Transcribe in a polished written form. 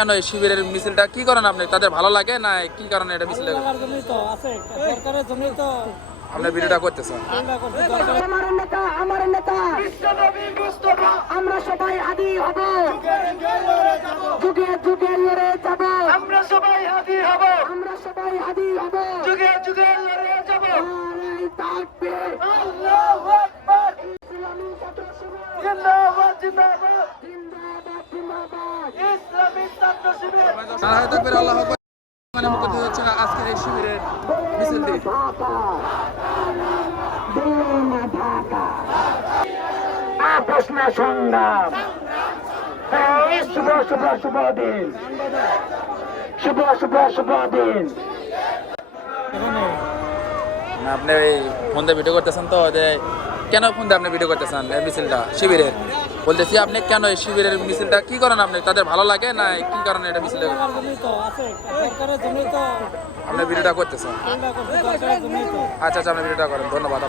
কেন এই শিবিরের মিছিলটা কি করেন আপনি? তাদের ভালো লাগে না কি কারণে এটা মিছিল? আপনার ভিডিওটা করতেছেন? আমার নেতা আমরা সবাই হাদি হব, যুগে যুগে লড়ে যাব, আমরা সবাই হাদি হব, যুগে যুগে লড়ে যাব। নারে তাকবীর, আল্লাহু আকবার, ইসলামী ছাত্র শিবির জিন্দাবাদ জিন্দাবাদ, জিন্দাবাদ জিন্দাবাদ, ইসলামী ছাত্র শিবির। নারে তাকবীর, আল্লাহু আকবার। মানে মুখ্য হচ্ছে আজকের এই শিবিরের মিছিলটি। প্রশ্ন সংগ্রাম, শুভ শুভ শুভ দিন, শুভ শুভ শুভ দিন। আপনি এই ফোন দিয়ে ভিডিও করতেছেন তো, যে কেন ফোন দিয়ে আপনি ভিডিও করতেছেন এই মিছিলটা শিবিরের? বলতেছি আপনি কেন এই শিবিরের মিছিলটা কি করেন আপনি? তাদের ভালো লাগে না কি কারণে এটা মিছিল? আপনার ভিডিওটা করতেছেন? আচ্ছা আচ্ছা, আপনি ভিডিওটা করেন, ধন্যবাদ।